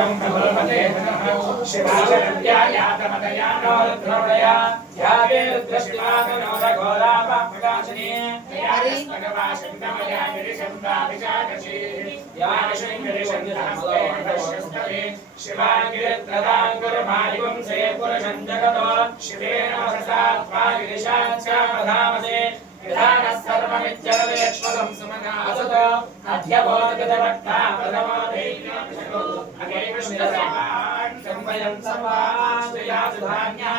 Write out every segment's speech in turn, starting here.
शिवं प्रभुपते शिवाशरद्यायातमदयानो रुद्रोदया ध्याये रुद्रशिवागनो रघोरापाप्रकाशिनी भगवाशन्दमया गिरिशन्दाभिषाकशी यानिशङ्करिशन्दास्ते शिवागिरित्रदाङ्कुरमायुं से पुरुषं जगतो शिवेन वससा त्वा गिरिशाच्चापधामसे विधानः सर्वमित्यरवेक्ष्मकं सुमनासत अध्यबोधगतभक्ता प्रथमो दैन्यो अगैवशिरसान् सर्वाश्रयासु धान्यः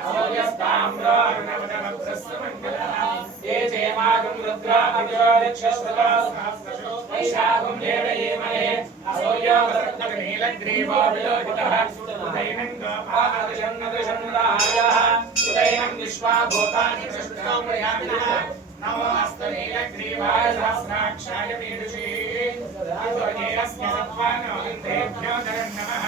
अहोयस्ताम्रोर्णवदमग्रस्वमङ्गलः ये चेमागं रुद्राभिजोरिक्षस्वतास्तास्तशो वैशाखं देवयेमहे अहोयो वरत्नकनीलग्रीवो विलोकितः उदैनं गोपादशं नदशन्दायः उदैनं विश्वाभूतानि चष्टो प्रयामिनः नमोऽस्तनीलग्रीवाय सहस्राक्षाय मीदुषी अतोऽस्मि सत्त्वानो इन्द्रेभ्यो नमः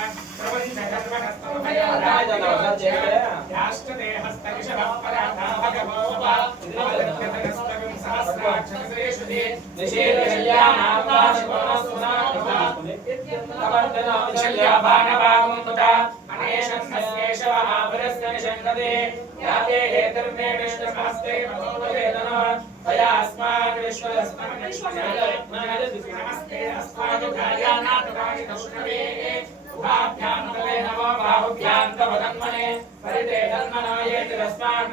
उभाभ्यान्तरे नमो बाहुभ्यान्तवदन्मने परिते धन्मनो ये तिरस्मान्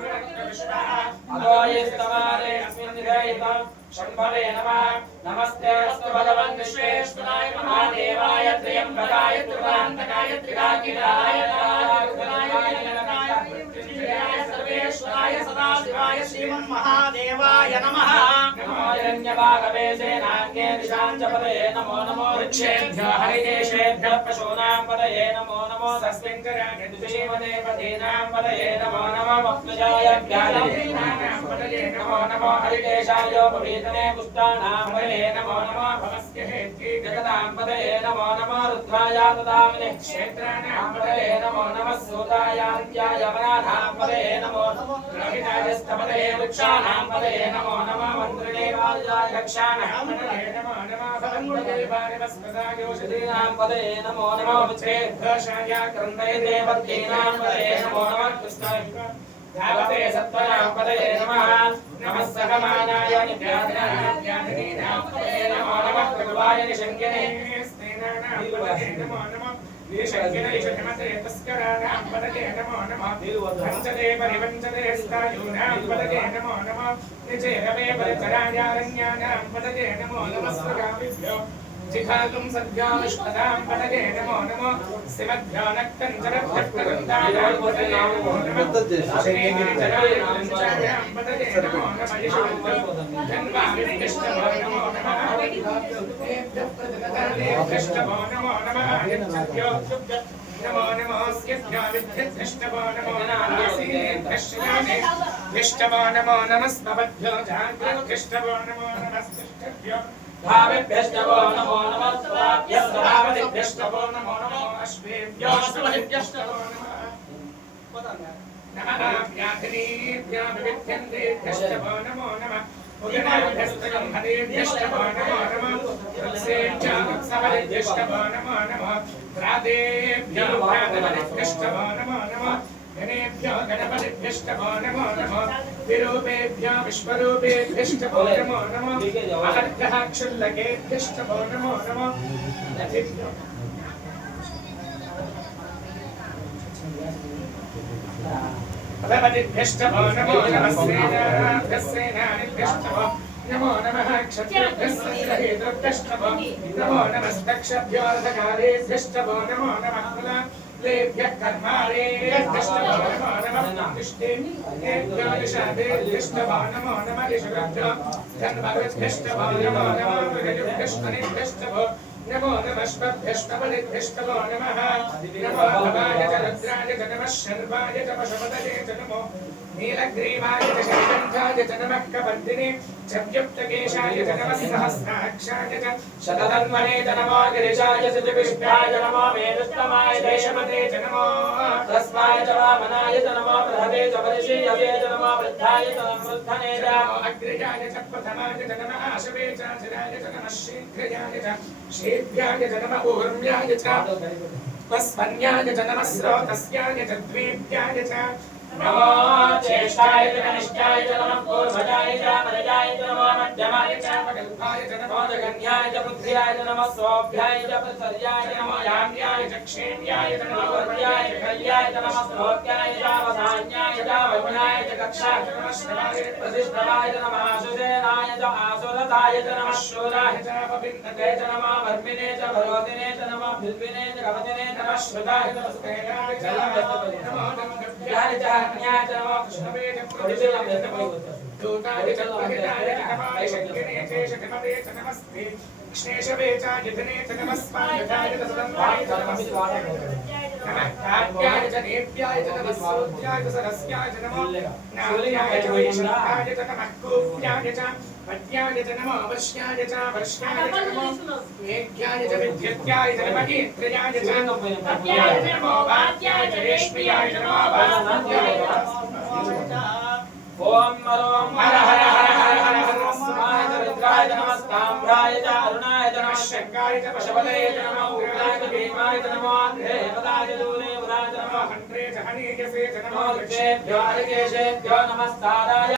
विश्वः अतो ये स्तवारे अस्मिन् निधेयितं शम्भवे नमः नमस्ते अस्तु भगवन् विश्वेश्वराय महादेवाय त्र्यम्बकाय त्रिपुरान्तकाय त्रिकाकिलाय नारायणाय नीलकाय मृत्युञ्जयाय सर्वेश्वराय सदाशिवाय श्रीमन्महादेवाय नमः नमो हिरण्यभागवे सेनान्ये दिशाञ्चपदये नमो नमो वृक्षेभ्यो हरिकेशेभ्यः पशूनां पदये नमो नमो तस्मिन् दुषीमदेवतीनां पदये नमो नमो मप्लजाय व्याधीनां पदये नमो नमो हरिकेशायोपवीतने पुष्टानां पदये नमो नमो भवस्य हेत्यै जगतां पदये नमो नमो रुद्राय तदामिने क्षेत्राणां पदये नमो नमः सूताय नित्याय वरानां पदये नमो नमो ग्रहिताय स्तपदये वृक्षाणां पदये नमो नमः मन्त्रिणेवाय रक्षाणां पदये नमो नमः भवन्देवाय वस्पदाय औषधीनां पदये नमो नमः विच्छेद्घोषाय क्रन्दये देवतीनां पदये नमो नमः कृष्णाय धावते सत्त्वनां पदये नमः नमः सहमानाय नित्याधिनां पदये नमो नमः कृपाय निशङ्गिने स्नेनानां पदये नमो नमः निशङ्गिने शतमते तस्कराणां पदये नमो नमः पञ्चते परिपञ्चते स्थायूनां पदये नमो नमः निचेरवे परिचरायारण्यानां पदये नमो नमः स्वगामिभ्यो जिघातुं सद्याविष्पदां पदये नमो नमः शिवभ्यो नक्तञ्जरभ्यः पदये नमो नमः श्रीगिरिजरायां पदये नमो नमः यशोभ्यो जन्माविष्टभो नमो नमः कृष्णभो नमो नमः यज्ञभ्यो नमो नमः स्यभ्यो विद्युद्भ्यष्टभो नमो नमः विष्टभो नमो नमः स्मभ्यो जाग्रद्भ्यष्टभो नमो नमः स्तिष्ठभ्यो भावेभ्यष्टभो नमो नमः स्वाभ्यस्तावदिभ्यष्टभो नमो नमः अश्वेभ्यो अश्वभ्यष्टभो नमः व्याधिनीभ्यो विविध्यन्तेभ्यष्टभो नमो नमः उदनाभ्यस्तकं हरेभ्यष्टभो नमो नमः वत्सेभ्यो वत्सवदिभ्यष्टभो नमो नमः राधेभ्यो राधवदिभ्यष्टभो नमो नमः गणेभ्यो गणपतिभ्यष्टभो नमो नमः विरूपेभ्यो विश्वरूपेभ्यष्टभो नमो नमः महद्भ्यः क्षुल्लकेभ्यष्टभो नमो नमः भगवतिभ्यष्टभो नमो नमः सेनाभ्यस्तेनानिभ्यष्टभो नमो नमः क्षत्रिभ्यस्तेन्द्रहेतृभ्यष्टभो नमो नमस्तक्षभ्यो अर्धकारेभ्यष्टभो नमो नमः लेभ्यः कर्मारेभ्यष्टभो नमो नमः तिष्ठेभ्यो निषादेभ्यष्टभो नमो नमः यशुभ्यो धन्वभ्यष्टभो नमो नमः मृगयुभ्यष्टनिभ्यष्टभो नमो नमः श्वभ्यष्टबलिभ्यष्टभो नमः नमो भवाय च रुद्राय च नमः शर्वाय च पशुपतये च नमो नीलग्रीवाय च शतकण्ठाय च नमः कपर्दिने चव्युक्तकेशाय च नमः सहस्राक्षाय च शतधन्वने च नमो गिरिशाय च विष्टाय नमो मेरुत्तमाय देशपते च नमो तस्माय च वामनाय च नमो बृहते च परिशीयते च नमो वृद्धाय च वृद्धने च अग्रजाय च प्रथमाय च नमः आशवे च चिराय च नमः शीघ्रयाय च शीघ्राय च नमः ऊर्म्याय च वस्मन्याय च नमः स्रोतस्याय च द्वीप्याय च नमो ज्येष्ठाय च कनिष्ठाय च नमः पूर्वजाय च मध्यजाय च नमो मध्यमाय च वगल्भाय च नमो जगन्याय च बुद्ध्याय च नमः सोऽभ्याय च प्रसर्याय च नमो याम्याय च क्षेम्याय च नमो वर्याय च कल्याय च नमः श्लोक्याय च वसान्याय च वरुणाय च कक्षाय च नमः श्रवाय च प्रतिष्ठवाय च नमः आशुसेनाय च आसुरताय च नमः शूराय च विन्दते च नमः वर्मिने च भरोदिने च नमः भिल्विने च कवचने च नमः श्रुताय च वसुदेवाय च नमो याय च अन्याय च नमः कृष्णवे च दूताय च प्रहिताय च नमः शक्तिने च शक्तिमते च नमस्ते कृष्णेशवे च यजने च नमः स्वायुधाय च सदन्ताय च नमः कात्याय च नेत्याय च नमः सोत्याय च सरस्याय च नमः नाल्याय च वैशन्ताय च नमः कूप्याय च पट्याय च नमः अवश्याय च वर्ष्याय च नमः मेघ्याय च विद्युत्याय च नमः इंद्रियाय च पट्याय च नमः वात्याय च रेष्म्याय च नमः वासन्त्याय च ओम मरोम हर हर हर हर हर हर स्वाय च रुद्राय च नमस्ताम्राय च अरुणाय च नमः शंकाय च पशुपतये च नमः उग्राय च भीमाय च नमः देवताय च दूरे उराय च नमः हन्त्रे च हनीयसे च नमः नमो ऋषेभ्यो हरिकेशेभ्यो नमस्काराय